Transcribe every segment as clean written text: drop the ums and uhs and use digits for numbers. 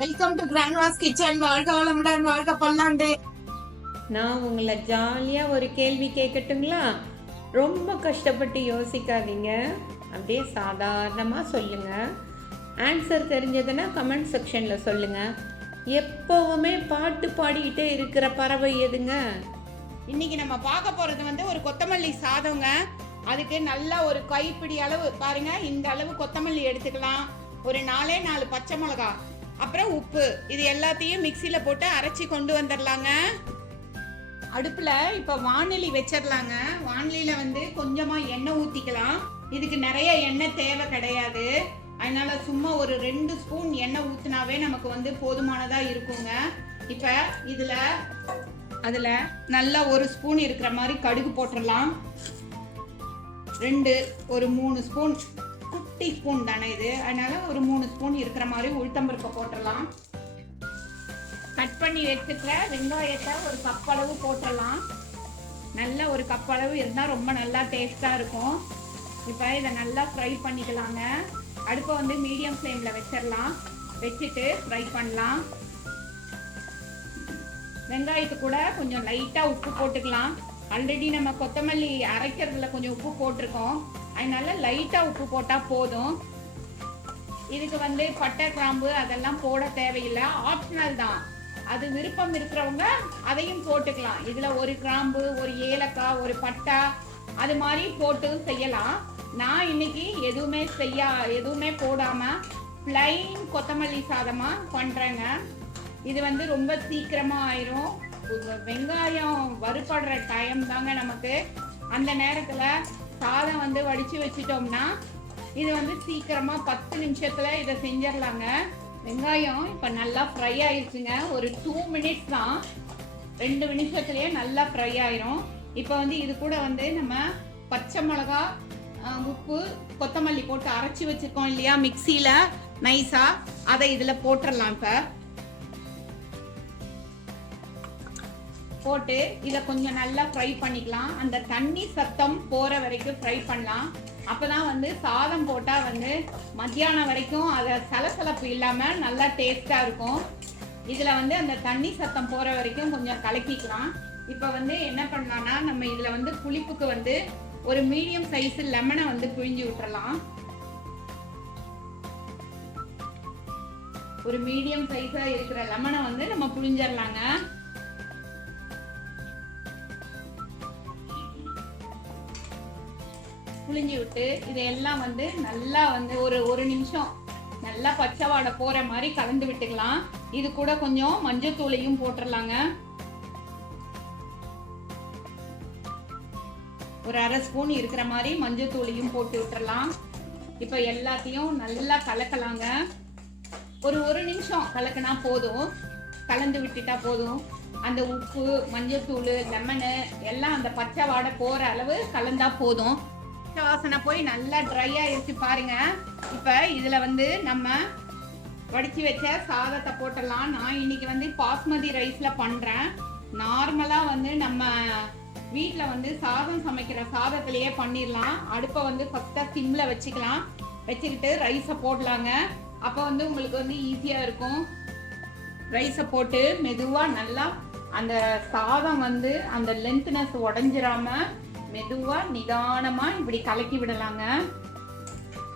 Welcome to கிராண்ட்வாஸ் kitchen. வாழ்க வளமுடன், வாழ்க பல்லாண்டு. நான் உங்களை ஜாலியாக ஒரு கேள்வி கேட்கட்டுங்களா? ரொம்ப கஷ்டப்பட்டு யோசிக்காதீங்க, அப்படியே சாதாரணமாக சொல்லுங்கள். ஆன்சர் தெரிஞ்சதுன்னா கமெண்ட் செக்ஷனில் சொல்லுங்கள். எப்போவுமே பாட்டு பாடிக்கிட்டே இருக்கிற பறவை எதுங்க? இன்னைக்கு நம்ம பார்க்க போகிறது ஒரு கொத்தமல்லி சாதங்க. அதுக்கு நல்லா ஒரு கைப்பிடி அளவு பாருங்க, இந்த அளவு கொத்தமல்லி எடுத்துக்கலாம். ஒரு 4 பச்சை மிளகா, அப்புறம் உப்பு, இது எல்லாத்தையும் மிக்சியில் போட்டு அரைச்சி கொண்டு வந்துடலாங்க. அடுப்பில் இப்போ வானொலி வச்சிடலாங்க. வானொலியில் கொஞ்சமாக எண்ணெய் ஊற்றிக்கலாம். இதுக்கு நிறைய எண்ணெய் தேவை கிடையாது, அதனால சும்மா ஒரு 2 ஸ்பூன் எண்ணெய் ஊற்றினாவே நமக்கு போதுமானதாக இருக்குங்க. இப்போ அதில் நல்லா 1 ஸ்பூன் இருக்கிற மாதிரி கடுகு போட்டுடலாம். ஒரு 3 ஸ்பூன், குட்டி ஸ்பூன் தானே இது, அதனால ஒரு 3 ஸ்பூன் இருக்கிற மாதிரி உளுத்தம்பருப்பை போட்டுடலாம். கட் பண்ணி வச்சுக்கிற வெங்காயத்தை ஒரு கப் அளவு போட்டுடலாம். நல்ல ஒரு கப் அளவு இருந்தால் ரொம்ப நல்லா டேஸ்ட்டாக இருக்கும். இப்போ இதை நல்லா ஃப்ரை பண்ணிக்கலாங்க. அடுப்பை மீடியம் ஃப்ளேமில் வச்சிடலாம். வச்சுட்டு ஃப்ரை பண்ணலாம். வெங்காயத்து கூட கொஞ்சம் லைட்டாக உப்பு போட்டுக்கலாம். ஆல்ரெடி நம்ம கொத்தமல்லி அரைக்கிறதுல கொஞ்சம் உப்பு போட்டிருக்கோம், அதனால லைட்டாக உப்பு போட்டால் போதும். இதுக்கு பட்டை கிராம்பு அதெல்லாம் போட தேவையில்லை, ஆப்ஷனல் தான். அது விருப்பம் இருக்கிறவங்க அதையும் போட்டுக்கலாம். இதில் ஒரு கிராம்பு, ஒரு ஏலக்காய், ஒரு பட்டை, அது மாதிரி போட்டு செய்யலாம். நான் இன்னைக்கு எதுவுமே போடாமல் பிளைன் கொத்தமல்லி சாதமாக பண்ணுறேங்க. இது ரொம்ப சீக்கிரமாக ஆயிரும். வெங்காயம் வறுபடுற டைம் தாங்க நமக்கு. அந்த நேரத்தில் சாதம் வடித்து வச்சிட்டோம்னா இது சீக்கிரமாக 10 நிமிஷத்தில் இதை செஞ்சிடலாங்க. வெங்காயம் இப்போ நல்லா ஃப்ரை ஆயிடுச்சுங்க. ஒரு 2 மினிட்ஸ் தான், 2 நிமிஷத்துலேயே நல்லா ஃப்ரை ஆயிரும். இப்போ இது கூட நம்ம பச்சை மிளகா, உப்பு, கொத்தமல்லி போட்டு அரைச்சி வச்சுருக்கோம் இல்லையா மிக்சியில் நைஸாக, அதை இதில் போட்டுடலாம். இப்போ போட்டு இதை கொஞ்சம் நல்லா ஃப்ரை பண்ணிக்கலாம். அந்த தண்ணி சத்தம் போகிற வரைக்கும் ஃப்ரை பண்ணலாம். அப்போ தான் சாதம் போட்டால் மத்தியானம் வரைக்கும் அதை சலசலப்பு இல்லாமல் நல்லா டேஸ்ட்டாக இருக்கும். இதில் அந்த தண்ணி சத்தம் போகிற வரைக்கும் கொஞ்சம் கலக்கிக்கலாம். இப்போ என்ன பண்ணலான்னா, நம்ம இதில் புளிப்புக்கு ஒரு மீடியம் சைஸு லெமனை பிழிஞ்சு விட்டுறலாம். ஒரு மீடியம் சைஸாக இருக்கிற லெமனை நம்ம புழிஞ்சிடலாங்க. புளிஞ்சு விட்டு இதையெல்லாம் நல்லா ஒரு நிமிஷம் நல்லா பச்சை வாடை போற மாதிரி கலந்து விட்டுக்கலாம். இது கூட கொஞ்சம் மஞ்சத்தூளையும் போட்டுடலாங்க. ஒரு 1/2 ஸ்பூன் இருக்கிற மாதிரி மஞ்சத்தூளையும் போட்டு விட்டுறலாம். இப்போ எல்லாத்தையும் நல்லா கலக்கலாங்க. ஒரு நிமிஷம் கலக்கினா போதும், கலந்து விட்டுட்டா போதும். அந்த உப்பு, மஞ்சத்தூள், லெமனு எல்லாம் அந்த பச்சை வாடை போற அளவு கலந்தா போதும். வாசனை போய் நல்லா ட்ரை ஆயிடுச்சு பாருங்க. இப்போ இதில் நம்ம வடித்து வச்ச சாதத்தை போட்டுடலாம். நான் இன்னைக்கு பாஸ்மதி ரைஸில் பண்ணுறேன். நார்மலாக நம்ம வீட்டில் சாதம் சமைக்கிற சாதத்திலேயே பண்ணிடலாம். அடுப்பை ஃபஸ்ட்டாக சிம்மில் வச்சுக்கலாம். வச்சுக்கிட்டு ரைஸை போடலாங்க. அப்போ உங்களுக்கு ஈஸியாக இருக்கும். ரைஸை போட்டு மெதுவாக நல்லா அந்த சாதம் அந்த லென்த்னஸ் உடஞ்சிராம மெதுவாக நிதானமாக இப்படி கலக்கி விடலாங்க.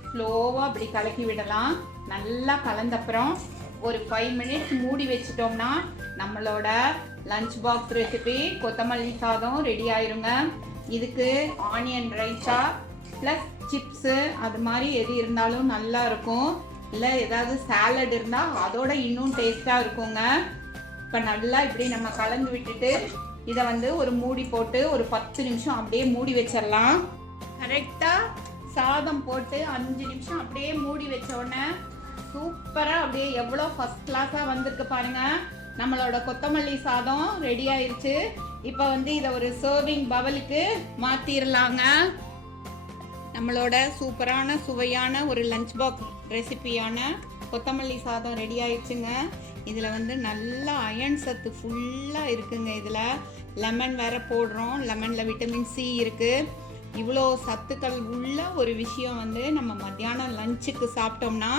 ஸ்லோவாக இப்படி கலக்கி விடலாம். நல்லா கலந்தப்புறம் ஒரு 5 மினிட்ஸ் மூடி வச்சிட்டோம்னா நம்மளோட லஞ்ச் பாக்ஸ் ரெசிபி கொத்தமல்லி சாதம் ரெடி ஆயிருங்க. இதுக்கு ஆனியன் ரைத்தா ப்ளஸ் சிப்ஸு அது மாதிரி எது இருந்தாலும் நல்லா இருக்கும். இல்லை ஏதாவது சாலட் இருந்தால் அதோட இன்னும் டேஸ்ட்டாக இருக்குங்க. இப்போ நல்லா இப்படி நம்ம கலந்து விட்டுட்டு இதை ஒரு மூடி போட்டு ஒரு 10 நிமிஷம் அப்படியே மூடி வச்சிடலாம். கரெக்டாக சாதம் போட்டு 5 நிமிஷம் அப்படியே மூடி வச்ச உடனே சூப்பராக அப்படியே எவ்வளோ ஃபஸ்ட் கிளாஸாக வந்திருக்கு பாருங்க. நம்மளோட கொத்தமல்லி சாதம் ரெடி ஆயிடுச்சு. இப்போ இதை ஒரு சர்விங் பவலுக்கு மாற்றிடலாங்க. நம்மளோட சூப்பரான சுவையான ஒரு லஞ்ச் பாக்ஸ் ரெசிபியான கொத்தமல்லி சாதம் ரெடி ஆயிடுச்சுங்க. இதில் நல்லா அயன் சத்து ஃபுல்லாக இருக்குங்க. இதில் லெமன் வேறு போடுறோம், லெமனில் விட்டமின் சி இருக்குது. இவ்வளோ சத்துக்கள் உள்ள ஒரு விஷயம் நம்ம மத்தியானம் லஞ்சுக்கு சாப்பிட்டோம்னா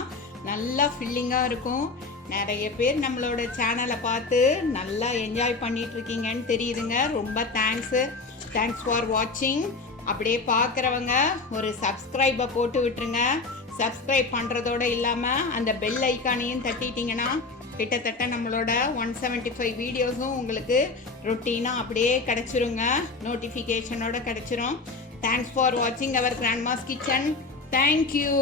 நல்லா ஃபில்லிங்காக இருக்கும். நிறைய பேர் நம்மளோட சேனலை பார்த்து நல்லா என்ஜாய் பண்ணிகிட்ருக்கீங்கன்னு தெரியுதுங்க. ரொம்ப தேங்க்ஸ் ஃபார் வாட்சிங். அப்படியே பார்க்குறவங்க ஒரு சப்ஸ்கிரைபை போட்டு விட்டுருங்க. சப்ஸ்கிரைப் பண்ணுறதோடு இல்லாமல் அந்த பெல் ஐக்கானையும் தட்டிட்டிங்கன்னா கிட்டத்தட்ட நம்மளோட 175 வீடியோஸும் உங்களுக்கு ரொட்டீனாக அப்படியே கிடச்சிருங்க, நோட்டிஃபிகேஷனோட கிடச்சிரும். தேங்க்ஸ் ஃபார் வாட்சிங் அவர் கிராண்ட்மாஸ் கிச்சன். தேங்க்யூ.